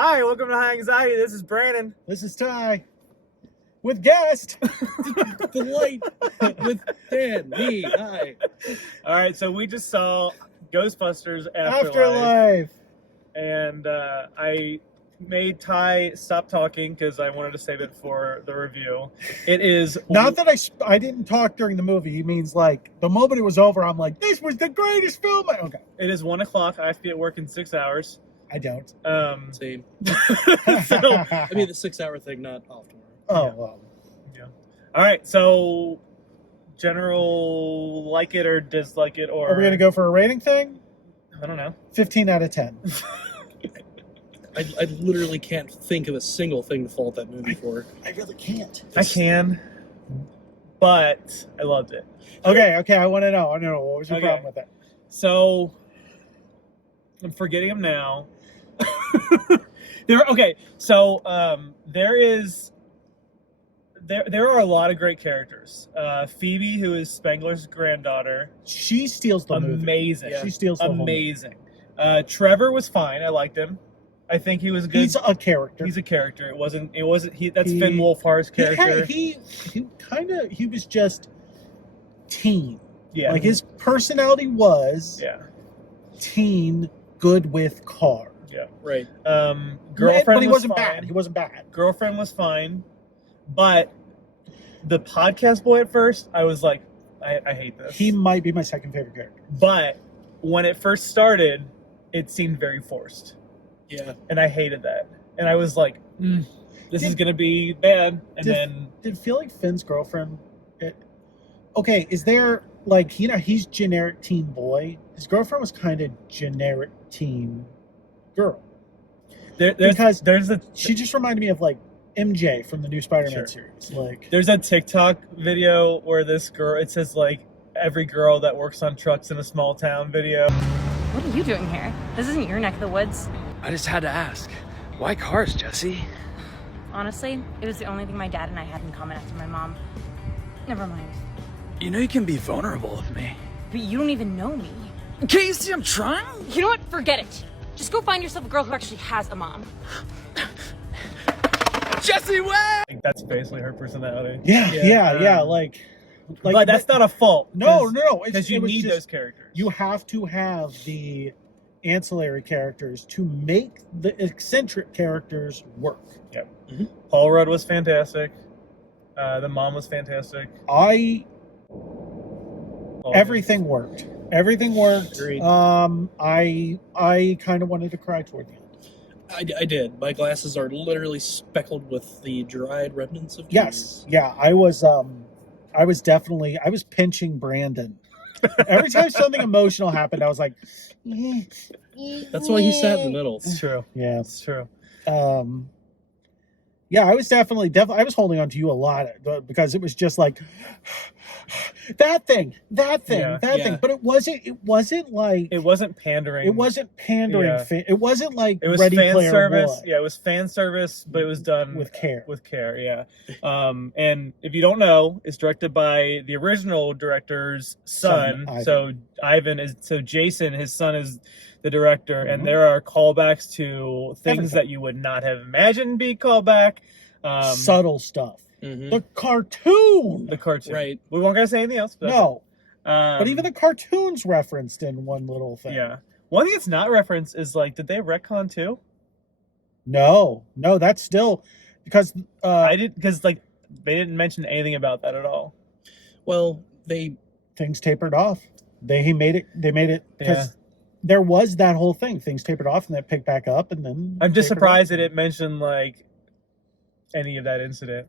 Hi, welcome to High Anxiety. This is Brandon. This is Ty. With guest. Delight with Dan. Me. Hi. All right, so we just saw Ghostbusters Afterlife. And I made Ty stop talking because I wanted to save it for the review. It is... Not that I didn't talk during the movie. He means like the moment it was over, I'm like, this was the greatest film. Okay. It is 1 o'clock. I have to be at work in 6 hours. I don't. Same. So, I mean, the 6-hour thing, not off tomorrow. Oh, yeah. well. Yeah. All right, so general like it or dislike it, or... Are we going to go for a rating thing? I don't know. 15 out of 10. I literally can't think of a single thing to fault that movie for. I really can't. I can, but I loved it. Okay, I want to know. What was your Okay. problem with it? So, I'm forgetting him now. There are a lot of great characters. Phoebe, who is Spengler's granddaughter, She steals the movie. amazing. She steals the whole movie. Amazing. Trevor was fine. I liked him. I think he was good. He's a character. He's a character. It wasn't. That's Finn Wolfhard's character. He was just teen. Yeah. Like his personality was Yeah. teen, good with car. Yeah. Right. Girlfriend but he was wasn't fine. bad. He wasn't bad. Girlfriend was fine, but the podcast boy at first, I was like, I hate this. He might be my second favorite character. But when it first started, it seemed very forced, Yeah. and I hated that. And I was like, this is gonna be bad. And then Did it feel like Finn's girlfriend? Okay, is there like he's generic teen boy. His girlfriend was kind of generic teen girl. She just reminded me of like MJ from the new Spider-Man series. Like there's a TikTok video where this girl, it says like every girl that works on trucks in a small town video. What are you doing here? This isn't your neck of the woods. I just had to ask. Why cars, Jesse? Honestly, it was the only thing my dad and I had in common after my mom. Never mind. You know you can be vulnerable with me. But you don't even know me. Can't you see I'm trying? You know what? Forget it. Just go find yourself a girl who actually has a mom. Jesse, wait! I think that's basically her personality. Yeah. Like, but that's not a fault. No. Because you need those characters. You have to have the ancillary characters to make the eccentric characters work. Yep. Mm-hmm. Paul Rudd was fantastic. The mom was fantastic. Everything worked. Everything worked. Agreed. I kind of wanted to cry toward the end. I did. My glasses are literally speckled with the dried remnants of tears. Yes. Yeah. I was pinching Brandon. Every time something emotional happened, I was like, That's why he sat in the middle. It's true. Yeah. It's true. Yeah, I was definitely I was holding on to you a lot because it was just like that thing. But it wasn't like It wasn't pandering. It wasn't pandering. Yeah. It wasn't like It was Ready fan Player service. One. Yeah, it was fan service, but it was done with care. Yeah. And if you don't know, it's directed by the original director's son. Ivan. So Jason, his son, is the director, and there are callbacks to things that you would not have imagined be callback. Subtle stuff. Mm-hmm. The cartoon. Right. We won't gonna say anything else. But No. But even the cartoon's referenced in one little thing. Yeah. One thing that's not referenced is like, did they retcon too? No, that's still because like they didn't mention anything about that at all. Well, things tapered off. They made it because there was that whole thing. Things tapered off and then picked back up, and then I'm just surprised that it mentioned like any of that incident.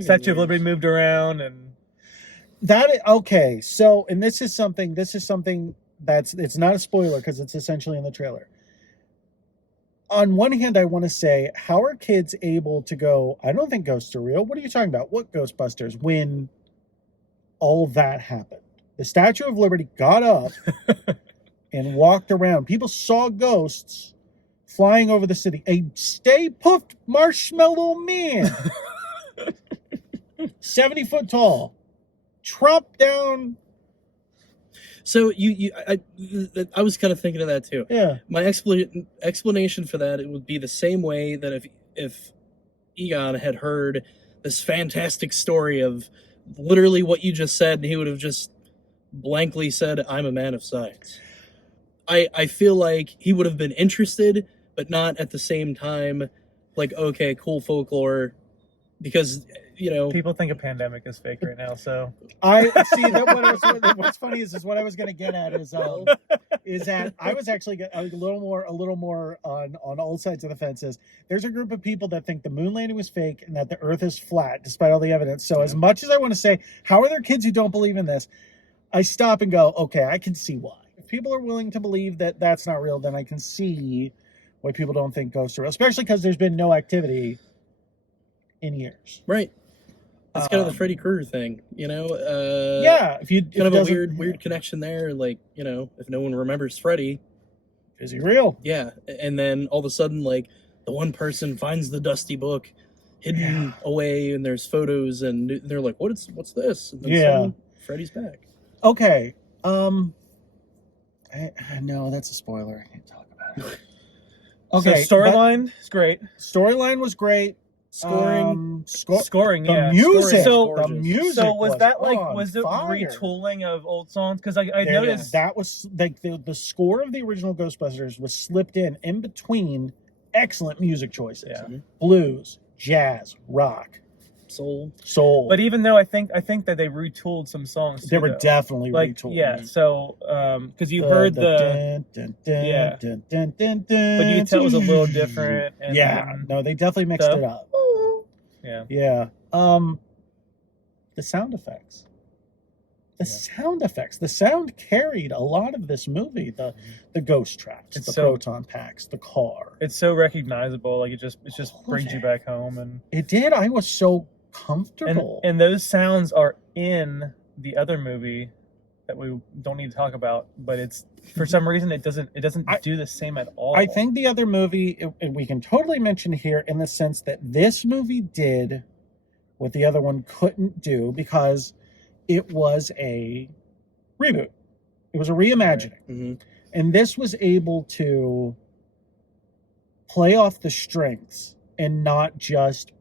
Statue of Liberty moved around and okay. So, and this is something that's it's not a spoiler because it's essentially in the trailer. On one hand, I want to say, how are kids able to go, I don't think ghosts are real. What are you talking about? What Ghostbusters? When all that happened. The Statue of Liberty got up and walked around. People saw ghosts flying over the city. A Stay Puft Marshmallow Man, 70 foot tall, chopped down So I was kind of thinking of that too. Yeah. My explanation for that, it would be the same way that if Egon had heard this fantastic story of literally what you just said, he would have just blankly said, "I'm a man of science." I feel like he would have been interested, but not at the same time like, okay, cool folklore, because People think a pandemic is fake right now, so I see that. What's funny is what I was going to get at is that I was actually a little more on all sides of the fences. There's a group of people that think the moon landing was fake and that the Earth is flat, despite all the evidence. So as much as I want to say, how are there kids who don't believe in this? I stop and go, okay, I can see why. If people are willing to believe that that's not real, then I can see why people don't think ghosts are real, especially because there's been no activity in years. Right. It's kind of the Freddy Krueger thing, Yeah, if a weird connection there. Like, if no one remembers Freddy, is he real? Yeah, and then all of a sudden, like, the one person finds the dusty book hidden away, and there's photos, and they're like, "What's this?" And then suddenly, Freddy's back. Okay. No, that's a spoiler. I can't talk about it. Okay. So storyline is great. Storyline was great. Scoring, Scoring, the yeah. music. So The music. So was that like on was it fire. retooling of old songs? Because I noticed that was like the score of the original Ghostbusters was slipped in between excellent music choices. Yeah. Blues, jazz, rock, soul. But even though I think that they retooled some songs, they were definitely like retooled. yeah. So because you heard the but you could tell it was a little different. And no, they definitely mixed it up. Yeah. The sound effects. The sound carried a lot of this movie. The ghost traps, the proton packs, the car. It's so recognizable. Like it just brings you back home, and it did. I was so comfortable. And those sounds are in the other movie that we don't need to talk about, but it's for some reason it doesn't do the same at all. I think the other movie, and we can totally mention here in the sense that this movie did what the other one couldn't do because it was a reboot. It was a reimagining. Right. Mm-hmm. And this was able to play off the strengths and not just,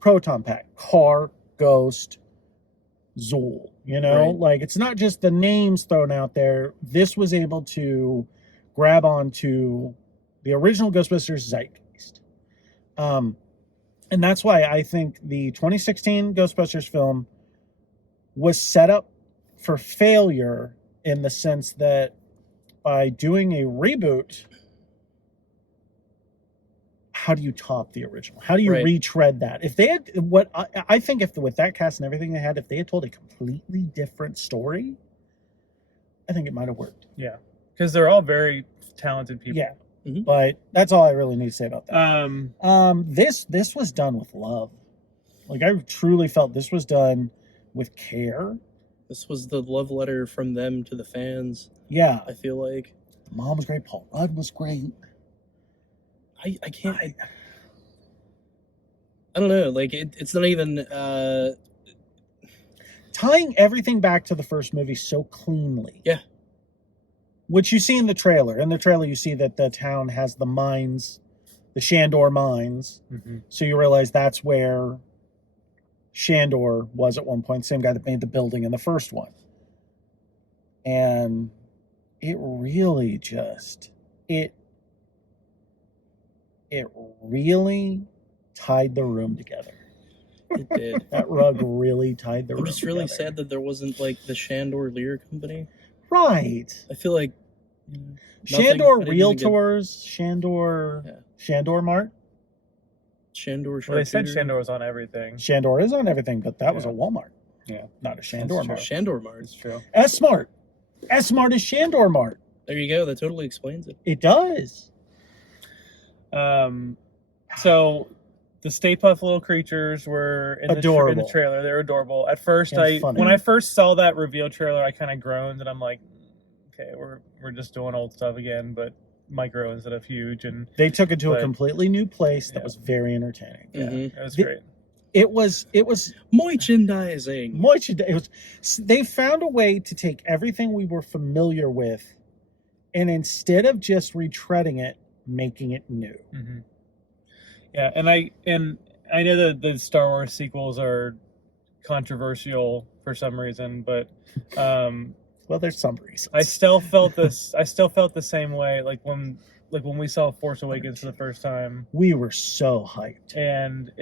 proton pack, car, ghost, Zool, Right. like it's not just the names thrown out there. This was able to grab onto the original Ghostbusters zeitgeist. And that's why I think the 2016 Ghostbusters film was set up for failure in the sense that by doing a reboot, how do you top the original? How do you retread that? If they had I think if with that cast and everything they had, if they had told a completely different story, I think it might have worked. Yeah, because they're all very talented people. Yeah, but that's all I really need to say about that. This was done with love. Like I truly felt this was done with care. This was the love letter from them to the fans. Yeah, I feel like Mom was great. Paul Rudd was great. I can't. I don't know. Like it's not even tying everything back to the first movie so cleanly. Yeah. Which you see in the trailer. In the trailer, you see that the town has the mines, the Shandor mines. Mm-hmm. So you realize that's where Shandor was at one point. Same guy that made the building in the first one. And it really just it really tied the room together. It did. That rug really tied the room I'm just really together. sad that there wasn't like the Shandor Lear Company. Right. I feel like Shandor Realtors, Shandor Mart. Shandor. Well, they said Shandor was on everything. Shandor is on everything, but that was a Walmart. Yeah, not a Shandor Mart. Shandor Mart. It's true. S-Mart. S-Mart is Shandor Mart. There you go. That totally explains it. It does. So the Stay Puft little creatures were in the trailer. They were adorable. At first, when I first saw that reveal trailer, I kind of groaned, and I'm like, okay, we're just doing old stuff again, but micro instead of huge. And they took it to a completely new place that was very entertaining. Yeah, it was great. It was merchandising. It was. They found a way to take everything we were familiar with, and instead of just retreading it, making it new. Mm-hmm. Yeah, and I know that the Star Wars sequels are controversial for some reason, but well, there's some reasons. I still felt the same way. Like when we saw Force Awakens for the first time, we were so hyped, and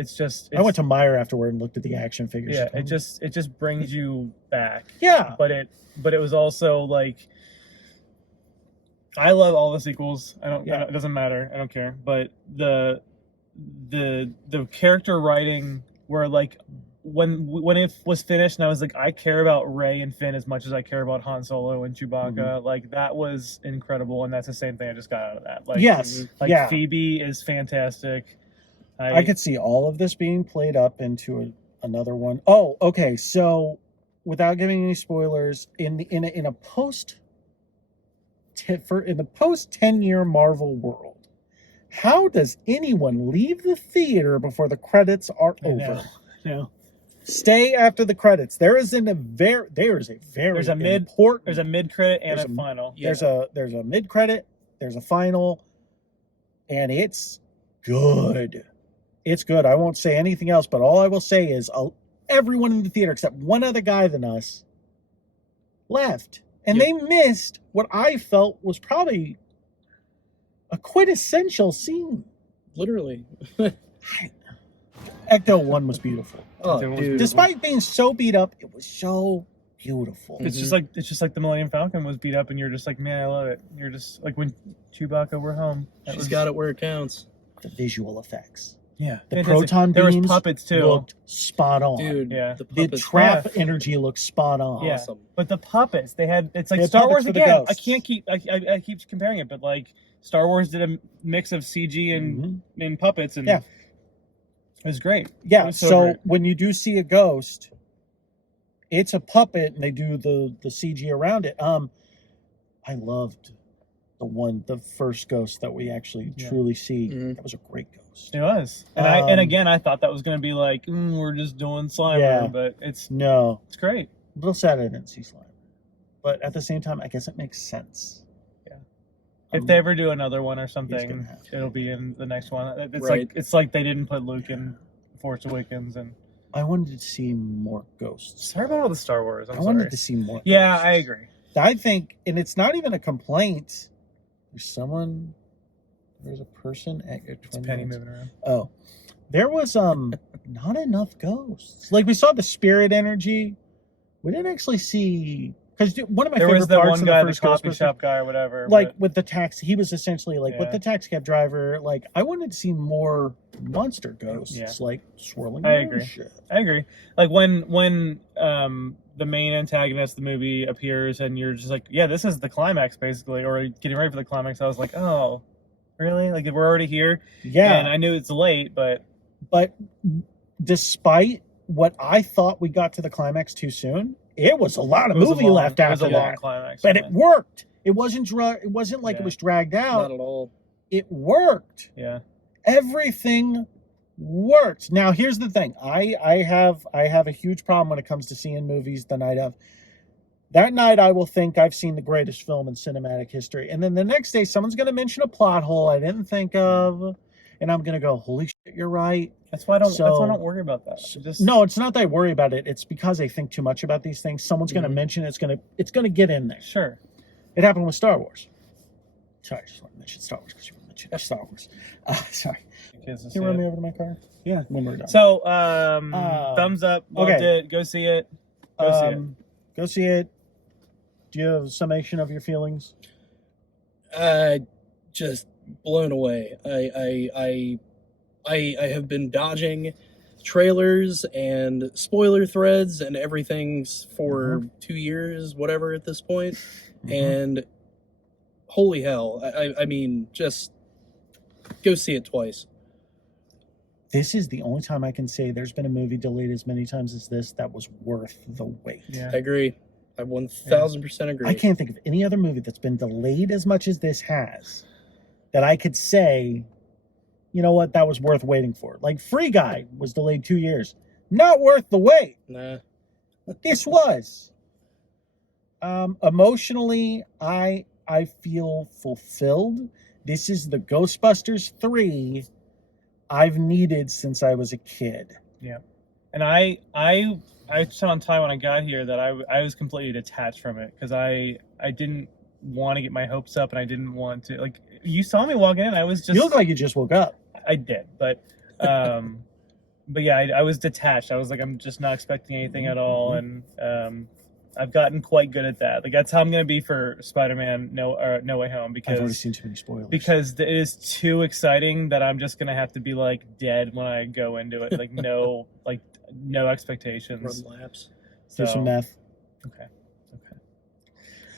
I went to Meijer afterward and looked at the action figures. Yeah, it just brings you back. Yeah, but it was also like, I love all the sequels. It doesn't matter. I don't care. But the character writing, where like when it was finished and I was like, I care about Rey and Finn as much as I care about Han Solo and Chewbacca. Mm-hmm. Like, that was incredible, and that's the same thing I just got out of that. Like, yes, like Phoebe is fantastic. I could see all of this being played up into another one. Oh, okay. So, without giving any spoilers, in a post 10-year Marvel world, how does anyone leave the theater before the credits are over? No. Stay after the credits. There's a mid-credit and a final. Yeah. There's a mid-credit, there's a final, and it's good. It's good. I won't say anything else, but all I will say is everyone in the theater except one other guy than us left. And they missed what I felt was probably a quintessential scene. Literally. Ecto 1 was beautiful. Oh, dude. Despite being so beat up, it was so beautiful. It's just like the Millennium Falcon was beat up, and you're just like, man, I love it. You're just like, when Chewbacca were home. She's got it where it counts. The visual effects. Yeah. The proton beams. There was puppets too. Looked spot on. Dude, yeah. The trap energy looked spot on. Yeah. Awesome. But the puppets, it's like Star Wars again. I keep comparing it, but like Star Wars did a mix of CG and puppets, and it was great. Yeah. Was so great. when you do see a ghost, it's a puppet, and they do the CG around it. I loved the first ghost that we actually truly see. That was a great ghost. It was, and again, I thought that was going to be like, we're just doing Slimer, but it's great. A little sad I didn't see Slimer, but at the same time, I guess it makes sense. Yeah, if they ever do another one or something, it'll be in the next one. It's like they didn't put Luke in Force Awakens, and I wanted to see more ghosts. Sorry about all the Star Wars. I wanted to see more. Yeah, ghosts. I agree. I think, and it's not even a complaint. There's a person at your twin. Penny moving around. Oh, there was not enough ghosts. Like, we saw the spirit energy. We didn't actually see, because one of my favorite parts of the first coffee shop guy or whatever. Like with the taxi, he was essentially like with the taxi cab driver. Like, I wanted to see more monster ghosts, like swirling. I agree. Like when the main antagonist of the movie appears, and you're just like, yeah, this is the climax basically, or getting ready for the climax. I was like, oh, really? Like, we're already here? Yeah. And I knew it's late, but despite what I thought we got to the climax too soon, it was a lot of movie left after that. It was a long climax. But it worked. It wasn't it wasn't like it was dragged out. Not at all. It worked. Yeah. Everything worked. Now, here's the thing. I have a huge problem when it comes to seeing movies the night of. That night, I will think I've seen the greatest film in cinematic history. And then the next day, someone's going to mention a plot hole I didn't think of. And I'm going to go, holy shit, you're right. That's why I don't worry about that. No, it's not that I worry about it. It's because I think too much about these things. Someone's going to mention it. It's going to get in there. Sure. It happened with Star Wars. Sorry, I just want to mention Star Wars because you mentioned Star Wars. Sorry. Can you run me over to my car? Yeah. When we're done. So, thumbs up. Loved it. Go see it. Go see it. Do you have a summation of your feelings? Just blown away. I have been dodging trailers and spoiler threads and everything for 2 years, whatever, at this point. And holy hell, I mean, just go see it twice. This is the only time I can say there's been a movie delayed as many times as this that was worth the wait. Yeah. I agree. I 1000% agree. I can't think of any other movie that's been delayed as much as this has that I could say you know what, that was worth waiting for. Like Free Guy was delayed 2 years. Not worth the wait. Nah. This was. Emotionally, I feel fulfilled. This is the Ghostbusters 3 I've needed since I was a kid. Yeah. And I saw on time when I got here that I was completely detached from it because I didn't want to get my hopes up and I didn't want to, like, you saw me walk in, I was just... You look like you just woke up. I did, but yeah, I was detached. I was like, I'm just not expecting anything at all, and I've gotten quite good at that. Like, that's how I'm going to be for Spider-Man No Way Home, because I've already seen too many spoilers. Because it is too exciting that I'm just going to have to be like dead when I go into it. Like no expectations. Run laps. Do some meth. Okay.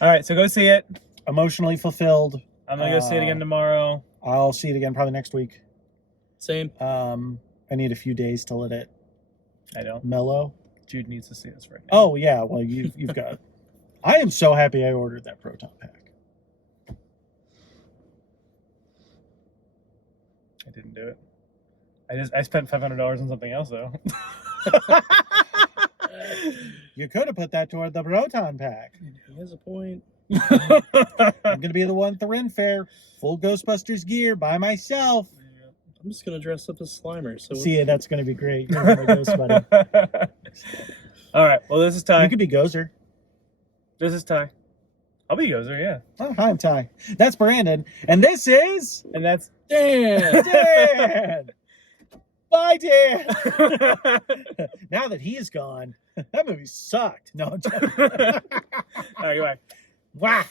All right, so go see it. Emotionally fulfilled. I'm gonna go see it again tomorrow. I'll see it again probably next week. Same. I need a few days to let it mellow. Jude needs to see this right now. Oh yeah, well you've got. I am so happy I ordered that Proton pack. I didn't do it. I spent $500 on something else though. You could have put that toward the Proton pack. He has a point. I'm gonna be the one at the Ren Fair, full Ghostbusters gear by myself. I'm just gonna dress up as Slimer. So see, that's gonna be great. You're gonna be Ghost Buddy. All right. Well, this is Ty. You could be Gozer. This is Ty. I'll be Gozer. Yeah. Oh, hi, I'm Ty. That's Brandon, and this is that's Dan. Dan. Bye, Dan. Now that he's gone, that movie sucked. No, I'm joking. All right, goodbye. Wow.